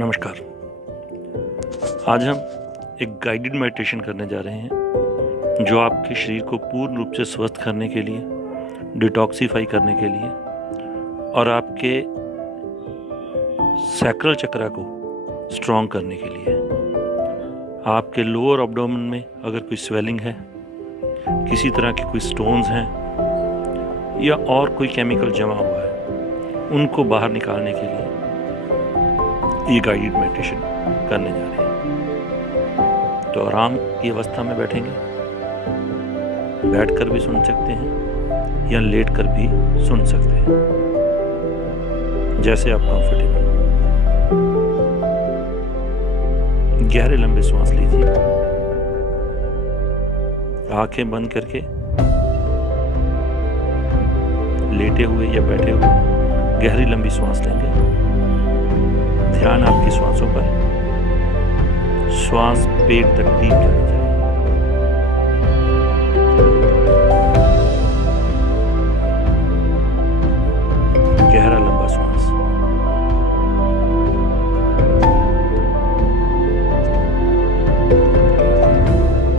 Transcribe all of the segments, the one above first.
नमस्कार। आज हम एक गाइडेड मेडिटेशन करने जा रहे हैं जो आपके शरीर को पूर्ण रूप से स्वस्थ करने के लिए, डिटॉक्सिफाई करने के लिए और आपके सैक्रल चक्रा को स्ट्रॉन्ग करने के लिए। आपके लोअर एब्डोमेन में अगर कोई स्वेलिंग है, किसी तरह के कोई स्टोन्स हैं या और कोई केमिकल जमा हुआ है, उनको बाहर निकालने के लिए ये गाइडेड मेडिटेशन करने जा रहे हैं। तो आराम की अवस्था में बैठेंगे, बैठकर भी सुन सकते हैं या लेटकर भी सुन सकते हैं, जैसे आप कंफर्टेबल। गहरे लंबे सांस लीजिए, आंखें बंद करके, लेटे हुए या बैठे हुए गहरी लंबी सांस लेंगे। ध्यान आपकी श्वासों पर, श्वास पेट तक डीप जानी चाहिए। गहरा लंबा श्वास।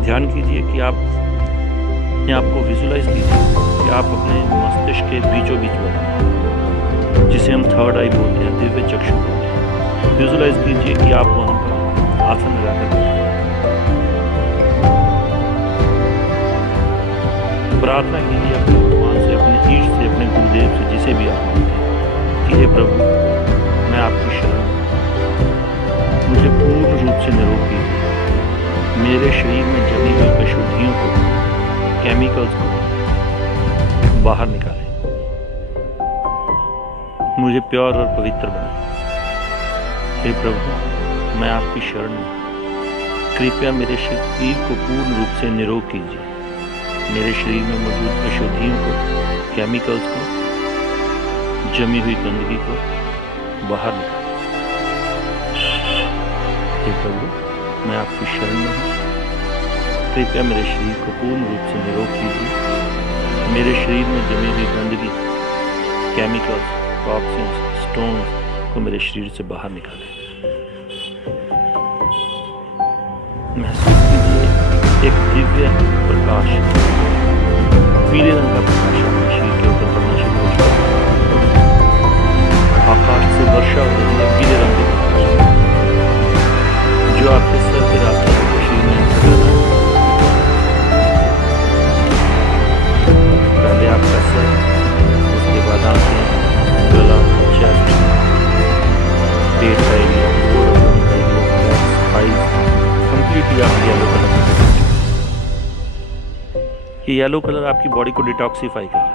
ध्यान कीजिए कि आप अपने आप को विजुलाइज कीजिए कि आप अपने मस्तिष्क के बीचों बीच बैठे हैं, जिसे हम थर्ड आई बोलते हैं, दिव्य चक्षु बोलते हैं। विजुलाइज कीजिए कि आप वहां पर आसन लगाकर बैठे हैं। प्रार्थना कीजिए अपने भगवान से, अपने ईश से, अपने गुरुदेव से, जिसे भी आप मानते हैं कि हे प्रभु, मैं आपकी शरण हूं, मुझे पूर्ण रूप से निरोग कीजिए। मेरे शरीर में जमी हुई अशुद्धियों को, केमिकल्स को बाहर निकालें, मुझे प्योर और पवित्र बनाएं। हे प्रभु, मैं आपकी शरण हूं, कृपया मेरे शरीर को पूर्ण रूप से निरोग कीजिए। मेरे शरीर में मौजूद अशुद्धियों को, केमिकल्स को, जमी हुई गंदगी को बाहर निकालें। हे प्रभु, मैं आपकी शरण में हूं, कृपया मेरे शरीर को पूर्ण रूप से निरोग कीजिए। मेरे शरीर में जमी हुई गंदगी, केमिकल्स, टॉक्सिन्स, स्टोन्स को मेरे शरीर से बाहर निकालें। महसूस कीजिए एक दिव्य प्रकाश, पीले रंग का प्रकाश आपके शरीर के ऊपर पड़ना शुरू हो चुका है। आकाश से वर्षा हो रही है पीले रंग के प्रकाश, जो आपके सर के रास्ते आपके शरीर में एंटर कर रहा है। पहले आपका सर, उसके बाद आंखें, गला, चेस्ट, पेट का एरिया, लोअर का एरिया, लेग्स, आईज, कंप्लीटली आप येलो कलर में देख सकते हैं। ये येलो कलर आपकी बॉडी को डिटॉक्सिफाई कर रहा है।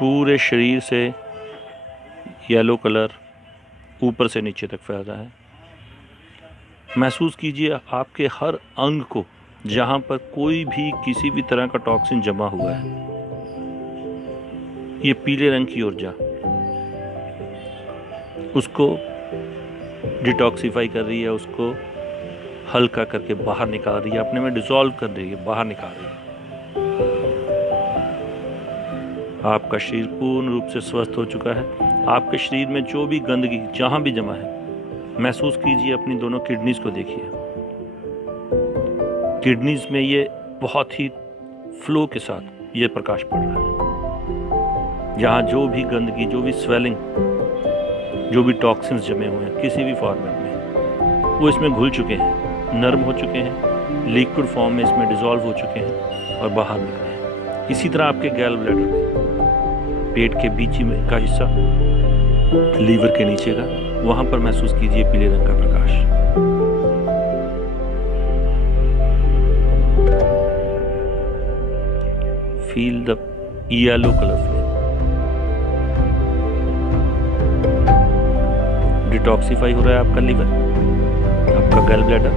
पूरे शरीर से येलो कलर ऊपर से नीचे तक फैल रहा है। महसूस कीजिए आपके हर अंग को, जहां पर कोई भी किसी भी तरह का टॉक्सिन जमा हुआ है, ये पीले रंग की ऊर्जा उसको डिटॉक्सिफाई कर रही है, उसको हल्का करके बाहर निकाल रही है, अपने में डिसॉल्व कर रही है, बाहर निकाल रही है। आपका शरीर पूर्ण रूप से स्वस्थ हो चुका है। आपके शरीर में जो भी गंदगी जहां भी जमा है, महसूस कीजिए, अपनी दोनों किडनीज को देखिए। किडनीज में ये बहुत ही फ्लो के साथ ये प्रकाश पड़ रहा है। जहां जो भी गंदगी, जो भी स्वेलिंग, जो भी टॉक्सिन्स जमे हुए हैं किसी भी फॉर्मेट में, वो इसमें घुल चुके हैं, नर्म हो चुके हैं, लिक्विड फॉर्म में इसमें डिसॉल्व हो चुके हैं और बाहर निकले हैं। इसी तरह आपके गैल ब्लैडर में, पेट के बीच में का हिस्सा, लीवर के नीचे का, वहां पर महसूस कीजिए पीले रंग का प्रकाश। Feel the yellow colour flame. Detoxify हो रहा है आपका लीवर, आपका गैल ब्लैडर।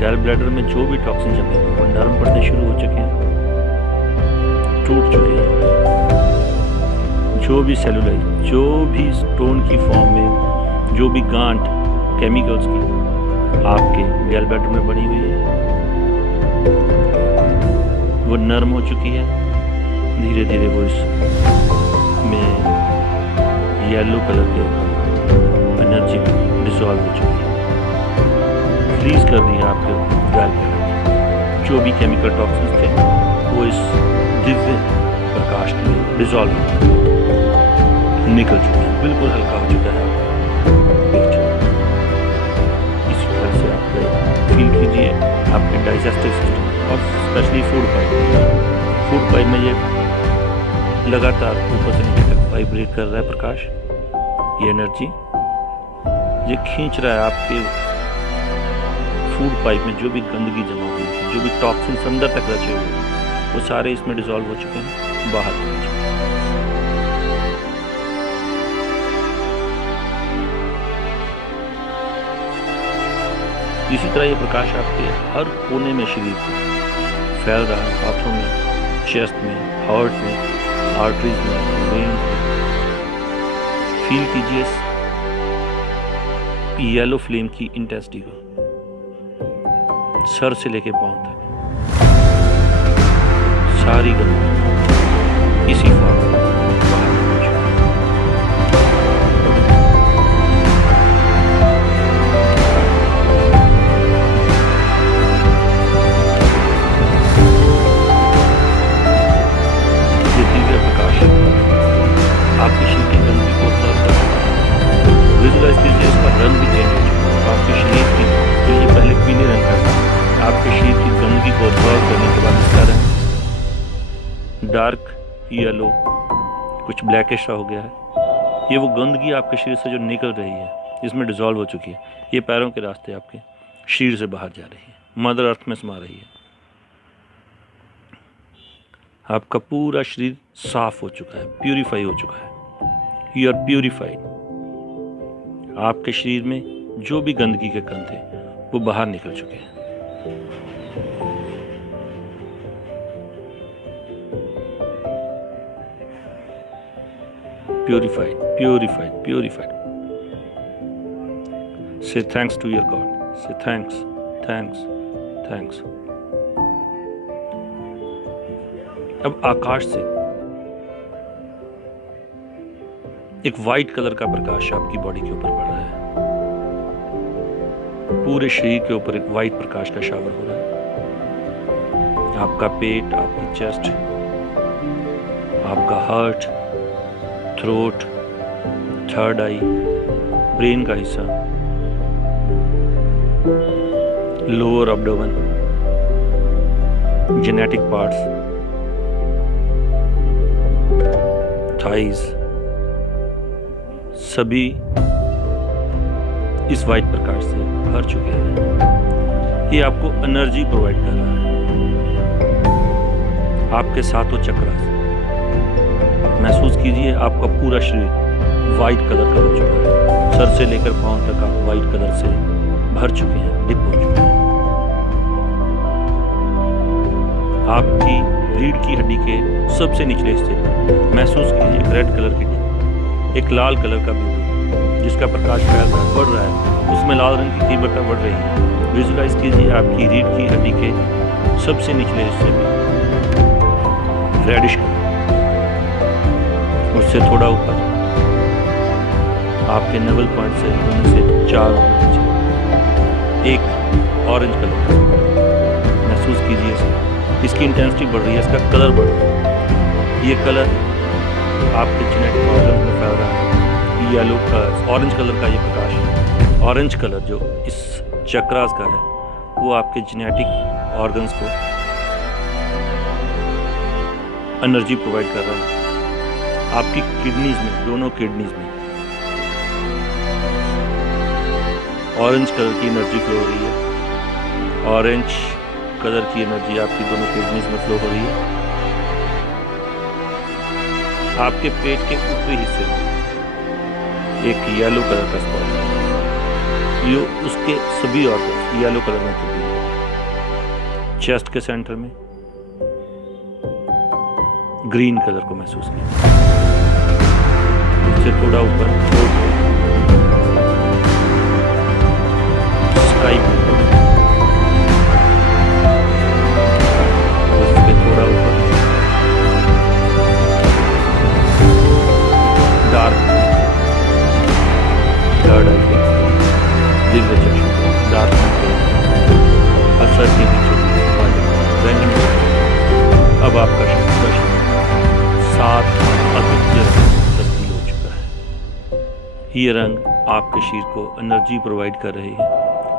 गैल ब्लैडर में जो भी टॉक्सिन जमे हैं वो नरम पड़ने शुरू हो चुके हैं, टूट चुके हैं। जो भी सेलुलाइट, जो भी स्टोन की फॉर्म में, जो भी गांठ केमिकल्स की आपके गैल ब्लैडर में बनी हुई है, वो नरम हो चुकी है। धीरे धीरे वो इस में येलो कलर के एनर्जी में डिसॉल्व हो चुकी है, रिलीज कर दिया आपके गैल। जो भी केमिकल टॉक्सिन्स थे वो इस दिव्य प्रकाश में डिसॉल्व हो निकल चुके हैं, बिल्कुल हल्का हो चुका है आपका पेट। इस तरह से आप फील कीजिए आपके डाइजेस्टिव सिस्टम और स्पेशली फूड पाइप में ये लगातार ऊपर से नीचे तक वाइब्रेट कर रहा है प्रकाश। ये एनर्जी ये खींच रहा है आपके फूड पाइप में जो भी गंदगी जमा हुई थी, जो भी टॉक्सिन्स अंदर तक रचे हुए, वो सारे इसमें डिसॉल्व हो चुके हैं, बाहर निकल चुके हैं। इसी तरह ये प्रकाश आपके हर कोने में शरीर को फैल रहा है, हाथों में, चेस्ट में, हार्ट में, आर्टरीज में, वेन्स में। फील कीजिए येलो फ्लेम की इंटेंसिटी को, सर से लेके पांव तक सारी गंदगी इसी फॉर्म में बाहर निकल चुकी है। ये दिव्य प्रकाश आपके शरीर की गंदगी को ऑब्जर्व कर रहा है। विजुअलाइज कीजिए इसका रंग भी चेंज हो चुका है। आपके शरीर की जो ये पहले पीले रंग का था, आपके शरीर की गंदगी को ऑब्जर्व करने के बाद इसका रंग डार्क येलो, कुछ ब्लैकिश सा हो गया है। ये वो गंदगी आपके शरीर से जो निकल रही है, इसमें डिसॉल्व हो चुकी है। ये पैरों के रास्ते आपके शरीर से बाहर जा रही है, मदर अर्थ में समा रही है। आपका पूरा शरीर साफ हो चुका है, प्यूरिफाई हो चुका है। You are purified. आपके शरीर में जो भी गंदगी के कण थे वो बाहर निकल चुके हैं। Purified, purified, purified. Say thanks to your God. Say thanks, thanks, thanks. अब आकाश से एक वाइट कलर का प्रकाश आपकी बॉडी के ऊपर पड़ रहा है। पूरे शरीर के ऊपर एक वाइट प्रकाश का शावर हो रहा है। आपका पेट, आपकी चेस्ट, आपका हार्ट, थ्रोट, थर्ड आई, ब्रेन का हिस्सा, lower abdomen, genetic parts, thighs, सभी इस वाइट प्रकाश से भर चुके हैं। ये आपको एनर्जी प्रोवाइड कर रहा है। आपके सातों चक्रास महसूस कीजिए, आपका पूरा शरीर वाइट कलर का हो चुका है। सर से लेकर पांव तक आप वाइट कलर से भर चुके हैं, डिप हो चुके हैं। आपकी रीढ़ की हड्डी के सबसे निचले हिस्से पर महसूस कीजिए एक रेड कलर की डिप, एक लाल कलर का बिंदु जिसका प्रकाश फैल रहा है, बढ़ रहा है, उसमें लाल रंग की तीव्रता बढ़ रही है। विजुलाइज कीजिए आपकी रीढ़ की हड्डी के सबसे निचले हिस्से में रेडिश कलर, उससे थोड़ा ऊपर आपके नेवल पॉइंट से 4 नीचे एक ऑरेंज कलर का महसूस कीजिए इसे। इसकी इंटेंसिटी बढ़ रही है, इसका कलर बढ़ रहा है। ये कलर आपके जेनेटिक ऑर्गन में फैल रहा है। येलो ऑरेंज कलर का ये प्रकाश है। ऑरेंज कलर जो इस चक्रास का है वो आपके जेनेटिक ऑर्गन्स को एनर्जी प्रोवाइड कर रहा है। आपकी किडनीज में, दोनों किडनीज में ऑरेंज कलर की एनर्जी फ्लो हो रही है। ऑरेंज कलर की एनर्जी आपकी दोनों किडनीज में फ्लो हो रही है। आपके पेट के ऊपरी हिस्से में एक येलो कलर का स्पॉट है। ये उसके सभी ऑर्गन्स येलो कलर में तब्दील है। चेस्ट के सेंटर में ग्रीन कलर को महसूस किया। उससे थोड़ा ऊपर स्काई ब्लू, उसके थोड़ा ऊपर डार्क ये रंग आपके शरीर को एनर्जी प्रोवाइड कर रहे हैं,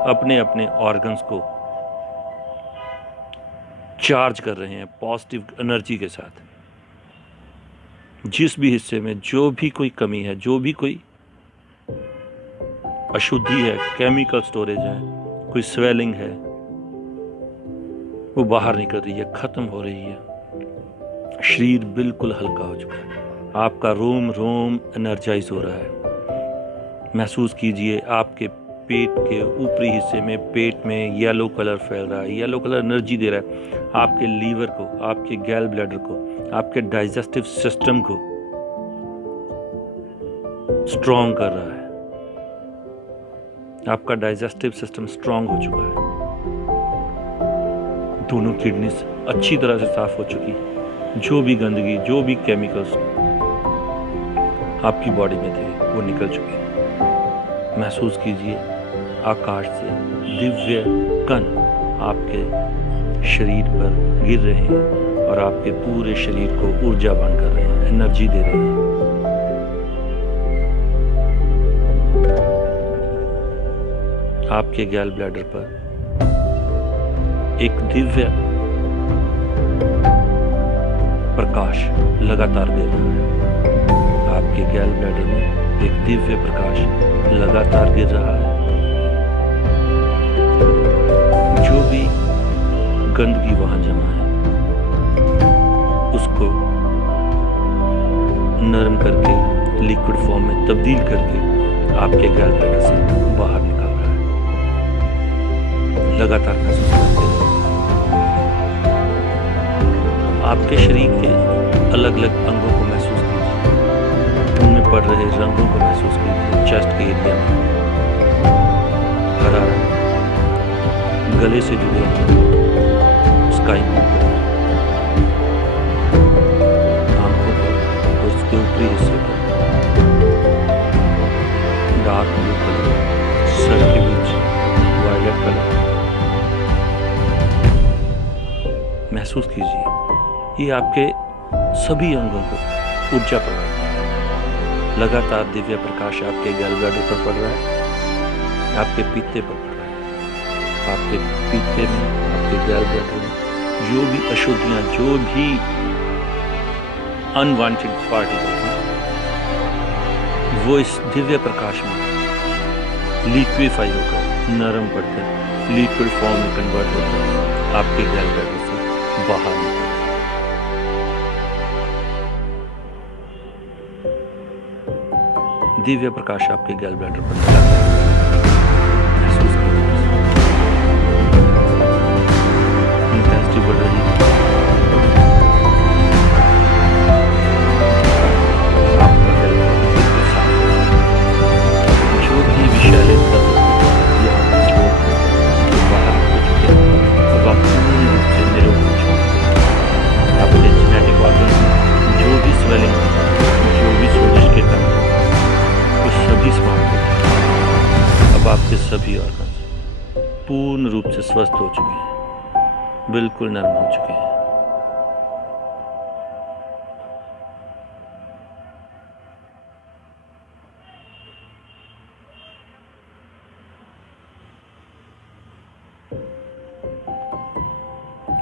अपने अपने ऑर्गन्स को चार्ज कर रहे हैं पॉजिटिव एनर्जी के साथ। जिस भी हिस्से में जो भी कोई कमी है, जो भी कोई अशुद्धि है, केमिकल स्टोरेज है, कोई स्वेलिंग है, वो बाहर निकल रही है, खत्म हो रही है। शरीर बिल्कुल हल्का हो चुका है, आपका रोम रोम एनर्जाइज हो रहा है। महसूस कीजिए आपके पेट के ऊपरी हिस्से में, पेट में येलो कलर फैल रहा है, येलो कलर एनर्जी दे रहा है आपके लीवर को, आपके गैल ब्लैडर को, आपके डाइजेस्टिव सिस्टम को स्ट्रॉन्ग कर रहा है। आपका डाइजेस्टिव सिस्टम स्ट्रॉन्ग हो चुका है, दोनों किडनीज अच्छी तरह से साफ हो चुकी, जो भी गंदगी, जो भी केमिकल्स आपकी बॉडी में थे वो निकल चुके। महसूस कीजिए आकाश से दिव्य कण आपके शरीर पर गिर रहे हैं और आपके पूरे शरीर को ऊर्जावान कर रहे हैं, एनर्जी दे रहे हैं। आपके गैल ब्लैडर पर एक दिव्य प्रकाश लगातार गिर रहा है। आपके गैल ब्लैडर में एक दिव्य प्रकाश लगातार गिर रहा है। जो भी गंदगी वहां जमा है उसको नरम करके लिक्विड फॉर्म में तब्दील करके आपके गैल ब्लैडर से बाहर निकल रहा है। लगातार महसूस करते हैं। आपके शरीर के अलग अलग अंगों को महसूस कीजिए, उनमें पड़ रहे रंगों को महसूस कीजिए। चेस्ट के एरिया में हरा रंग, गले से जुड़े स्काई ब्लू कलर, आंखों पर और उसके ऊपरी हिस्से पर डार्क ब्लू कलर, सर के बीच वायलेट कलर। महसूस कीजिए ये आपके सभी अंगों को ऊर्जा प्रदान कर रहा है। लगातार दिव्य प्रकाश आपके गैल ब्लैडर पर पड़ रहा है, आपके पीते पर पड़ रहा है। आपके पीते में, आपके गैल ब्लैडर में जो भी अशुद्धियां, जो भी अनवांटेड पार्टिकल्स हैं, वो इस दिव्य प्रकाश में लिक्विफाई होकर, नरम पड़कर लिक्विड फॉर्म में कन्वर्ट होकर आपके गैल ब्लैडर से बाहर निकल। दिव्य प्रकाश आपके गैल ब्लैडर पर लगा है। महसूस कीजिए इंटेंसिटी बढ़ रही है। आपका गैल ब्लैडर बिल्कुल साफ हो रहा है। जो भी विषैले तत्व यहाँ पर स्टोर थे वो बाहर हो चुके हैं। अब आप पूर्ण रूप से निरोग हो चुके हैं। आपके जेनेटिक ऑर्गन जो भी स्वेलिंग, जो भी सोजिश के कारण सभी समाप्त हो चुके हैं। अब आपके सभी ऑर्गन्स पूर्ण रूप से स्वस्थ हो चुके हैं, बिल्कुल नरम हो चुके हैं।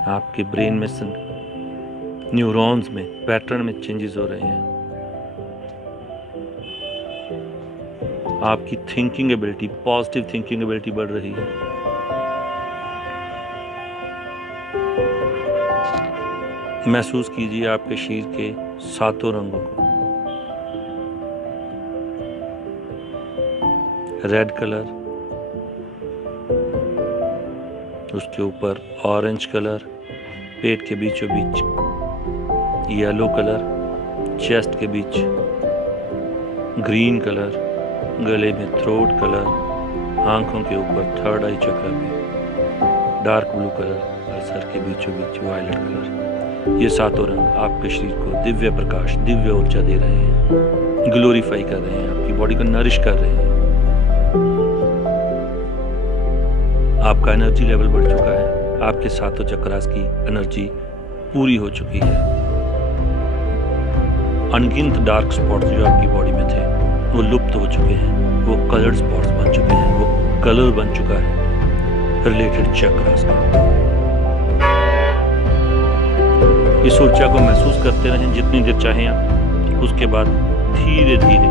आपके ब्रेन में न्यूरॉन्स में पैटर्न में चेंजेस हो रहे हैं। आपकी thinking ability, positive thinking ability बढ़ रही है। महसूस कीजिए आपके शरीर के सातों रंगों को। रेड कलर, उसके ऊपर ऑरेंज कलर, पेट के बीचों बीच येलो कलर, चेस्ट के बीच ग्रीन कलर, गले में थ्रोट कलर, आंखों के ऊपर थर्ड आई चक्र में डार्क ब्लू कलर और सर के बीचों बीच वायलेट कलर। ये सातों रंग आपके शरीर को दिव्य प्रकाश, दिव्य ऊर्जा दे रहे हैं, ग्लोरीफाई कर रहे हैं, आपकी बॉडी को नरिश कर रहे हैं। आपका एनर्जी लेवल बढ़ चुका है, आपके सातों चक्रास की एनर्जी पूरी हो चुकी है। अनगिनत डार्क स्पॉट्स जो आपकी बॉडी में थे वो लुप्त हो चुके हैं, वो कलर स्पॉट्स बन चुके हैं, वो कलर बन चुका है रिलेटेड चक्रास का। इस ऊर्जा को महसूस करते रहें जितनी देर चाहें आप। उसके बाद धीरे धीरे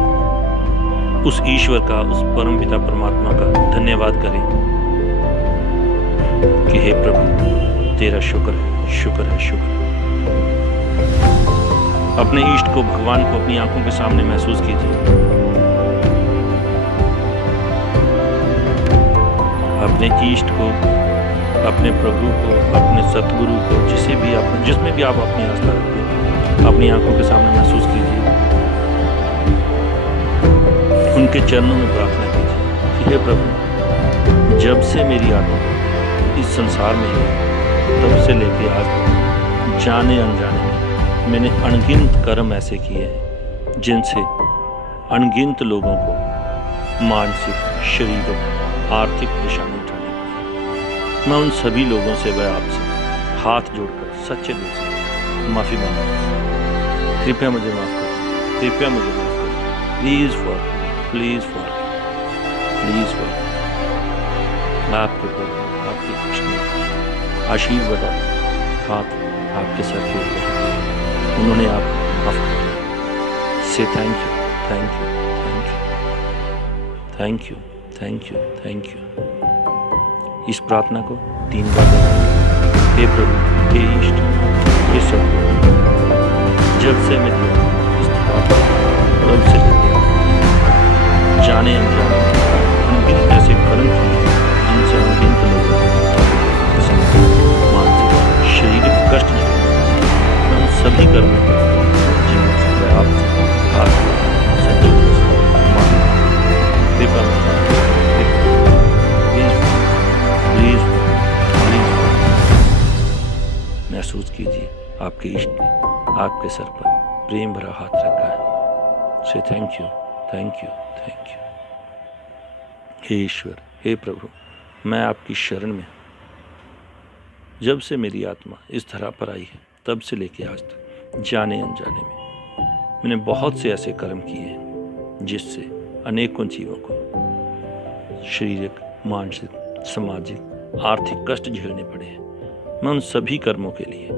उस ईश्वर का, उस परम पिता परमात्मा का धन्यवाद करें कि हे प्रभु तेरा शुक्र है, शुक्र है, शुक्र है। अपने इष्ट को, भगवान को अपनी आंखों के सामने महसूस कीजिए। अपने इष्ट को, अपने प्रभु को, अपने सतगुरु को, जिसमें भी आप अपनी आस्था रखते हैं, अपनी आंखों के सामने महसूस कीजिए। उनके चरणों में प्रार्थना कीजिए कि हे प्रभु, जब से मेरी आत्मा इस संसार में है, तब से लेके आज तक जाने अनजाने में मैंने अनगिनत कर्म ऐसे किए हैं जिनसे अनगिनत लोगों को मानसिक, शारीरिक, आर्थिक परेशानी उठानी पड़ी। मैं उन सभी लोगों से, वह आपसे हाथ जोड़कर सच्चे दिल से माफ़ी मांगता हूँ। कृपया मुझे माफ़ करें, कृपया मुझे माफ़ करें। Please for, please for, please for. आपके प्रभु, आपके कृष्ण आशीर्वाद हाथ आपके सर के ऊपर, उन्होंने आप माफ कर दिया। से thank you, thank you, thank you, thank you, thank you, thank you. इस प्रार्थना को 3 बार दोहराएं। हे प्रभु, हे इष्ट, हे सतगुरु, जब से मैं इस तब से जाने अनजाने अनगिनत ऐसे कर्म किए जिनसे अनगिनत लोगों मानसिक, शारीरिक कष्ट झेले। उन सभी कर्मों को जिनमें से आप हाथ सच्चे दिल से माफी कृपा प्लीज प्लीज महसूस कीजिए आपके इष्ट ने आपके सर पर प्रेम भरा हाथ रखा है। Say thank you, thank you, thank you. हे ईश्वर, हे प्रभु, मैं आपकी शरण में, जब से मेरी आत्मा इस धरा पर आई है तब से लेके आज तक जाने अनजाने में मैंने बहुत से ऐसे कर्म किए हैं जिससे अनेकों जीवों को शारीरिक, मानसिक, सामाजिक, आर्थिक कष्ट झेलने पड़े हैं। मैं उन सभी कर्मों के लिए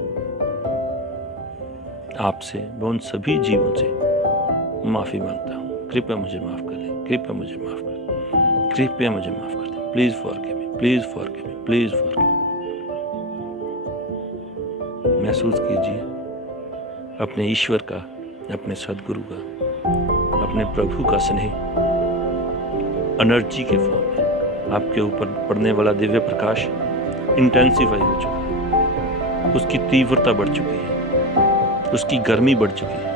आपसे, मैं उन सभी जीवों से माफ़ी मांगता हूँ। कृपया मुझे माफ़ कर दें, कृपया मुझे माफ़ कर दें, कृपया मुझे माफ़ कर दें। Please forgive me, please forgive me, please forgive me. महसूस कीजिए अपने ईश्वर का, अपने सद्गुरु का, अपने प्रभु का स्नेह एनर्जी के फॉर्म में आपके ऊपर पड़ने वाला दिव्य प्रकाश इंटेंसिफाई हो चुका है। उसकी तीव्रता बढ़ चुकी है, उसकी गर्मी बढ़ चुकी है।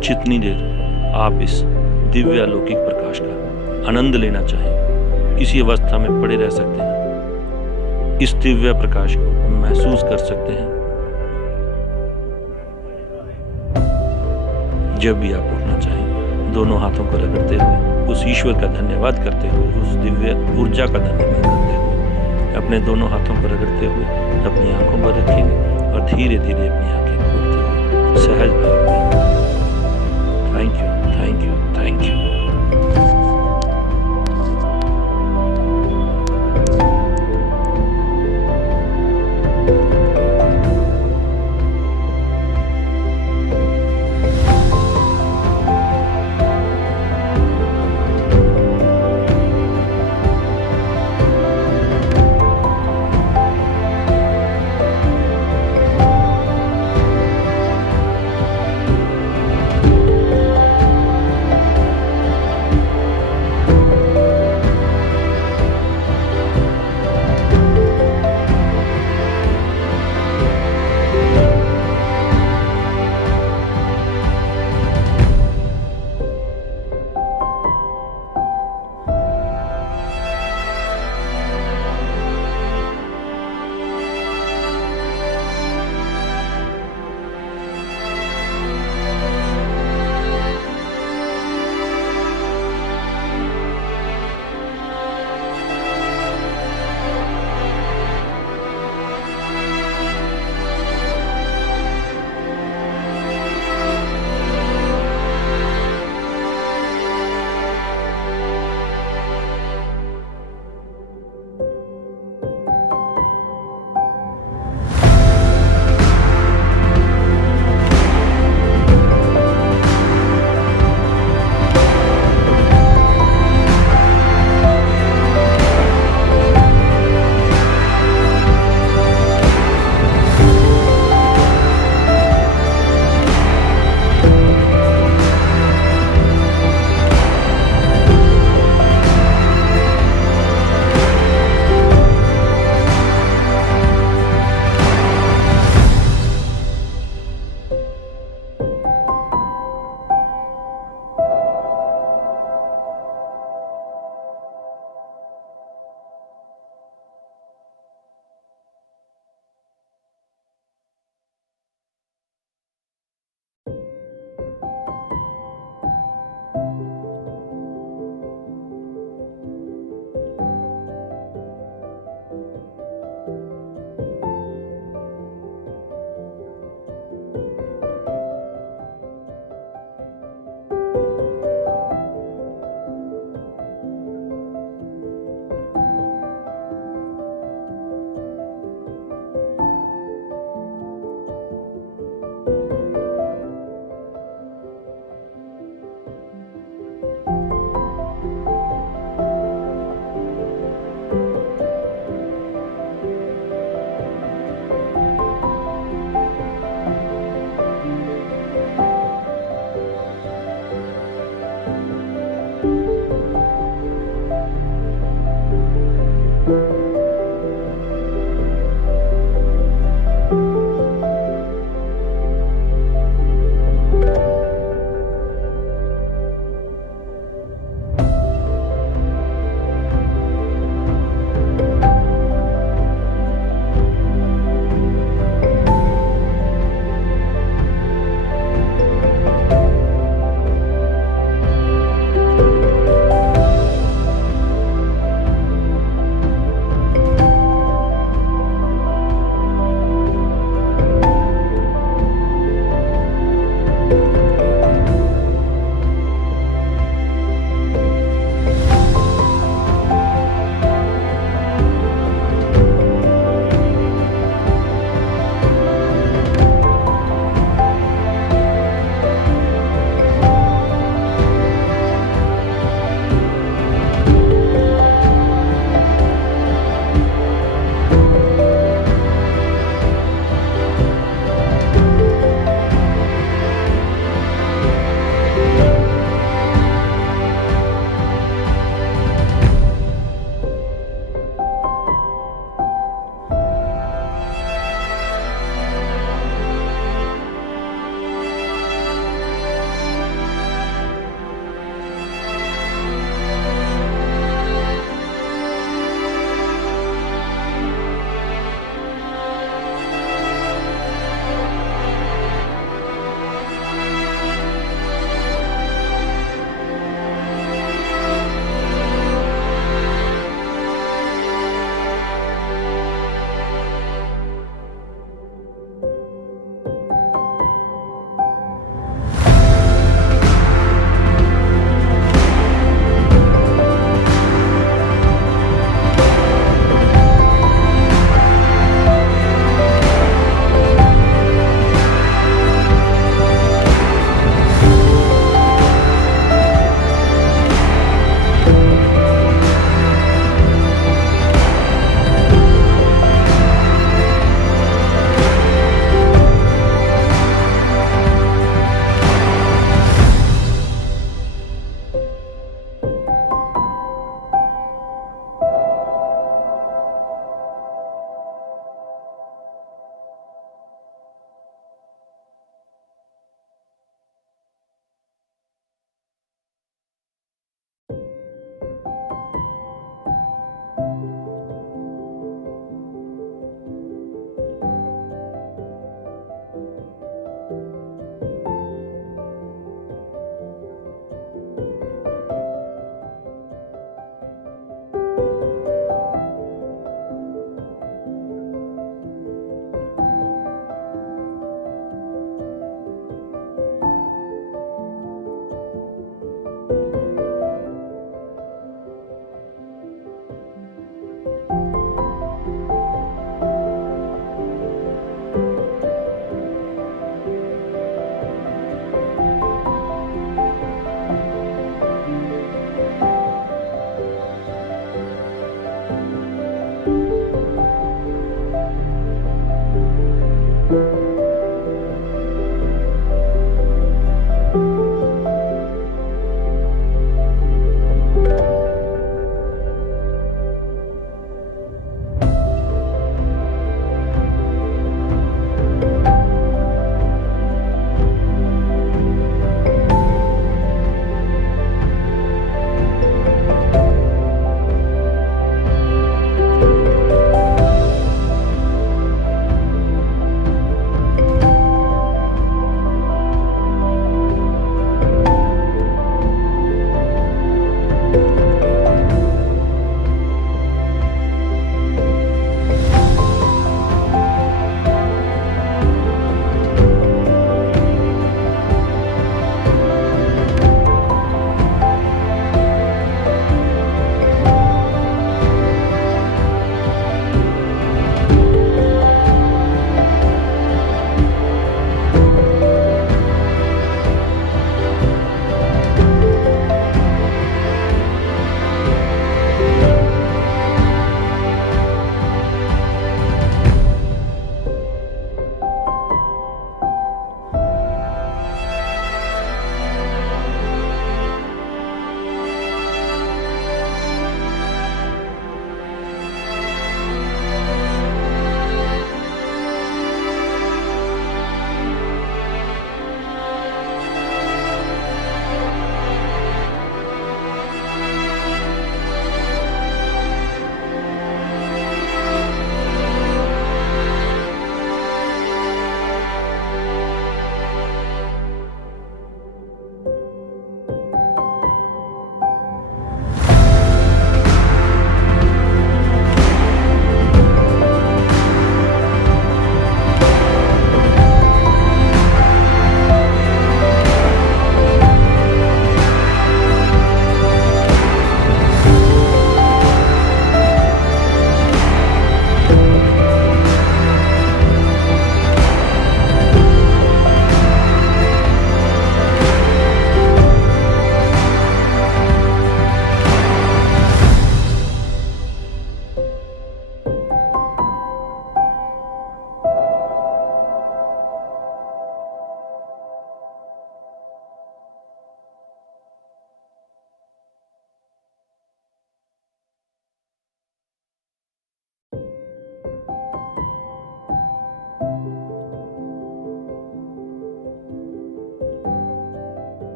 जितनी देर आप इस दिव्य अलौकिक प्रकाश का आनंद लेना चाहें, इसी अवस्था में पड़े रह सकते हैं। इस दिव्य प्रकाश को महसूस कर सकते हैं। जब भी आप उठना चाहें, दोनों हाथों को रगड़ते हुए, उस ईश्वर का धन्यवाद करते हुए, उस दिव्य ऊर्जा का धन्यवाद करते हुए, अपने दोनों हाथों को रगड़ते हुए अपनी आंखों पर रखेंगे और धीरे धीरे अपनी आंखें खोलते हुए सहज भाव में thank you, thank you, thank you.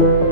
है।